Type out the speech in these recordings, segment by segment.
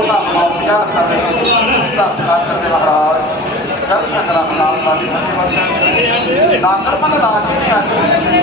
ਉਹਦਾ ਮੌਕਾ ਕਰੇ ਤਾਂ ਕਰਦੇ ਮਹਾਰਾਜ ਗਲਤ ਕਰਾਂ ਨਾਮ ਦਾ ਨਾਦਰ ਮਨ ਲਾਜ ਨਹੀਂ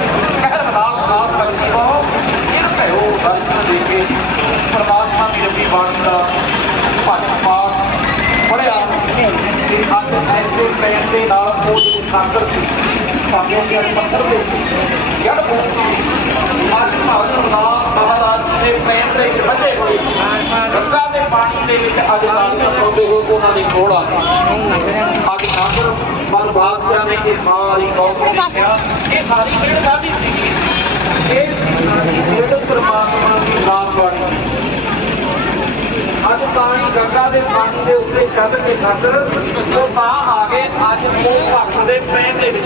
ਉਹ ਸੀ। ਭਾਵੇਂ ਕਿ ਅੱਜ ਪੱਥਰ ਦੇ ਜੜ ਅੱਜ ਭਾਰਤ ਨਾਮ ਮਹਾਰਾਜ ਦੇ ਪ੍ਰੇਮ ਦੇ ਵਿੱਚ ਵੱਡੇ ਹੋਏ। ਗੰਗਾ ਦੇ ਪਾਣੀ ਦੇ ਵਿੱਚ ਅੱਜ ਨਾਮ ਪਾਉਂਦੇ ਹੋ ਉਹਨਾਂ ਦੀ ਕੋਲ ਆ ਅੱਜ ਨਾਗਰ ਮਨ ਬਾਦਸ਼ਾਹ ਨੇ ਇਹ ਸਾਰੀ ਕੌਮ ਨੂੰ ਦੇਖਿਆ। ਇਹ ਸਾਰੀ ਕਿਹੜੀ ਸਾਡੀ ਸੀ ਇਹ ਜਿਹੜੇ ਪਰਮਾਤਮਾ ਦੀ ਨਾਮ ਬਾਣੀ ਅੱਜ ਪਾਣੀ ਗੰਗਾ ਦੇ ਪਾਣੀ ਦੇ ਉੱਤੇ ਚੱਲ ਕੇ ਖਾਤਰ ਉਹ ਤਾਂ ਆ ਗਏ। ਅੱਜ ਉਹ ਭਗਤ ਦੇ ਪ੍ਰੇਮ ਦੇ ਵਿੱਚ।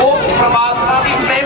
ਉਹ ਪ੍ਰਮਾਤਮਾ ਦੀ ਪ੍ਰੇਮ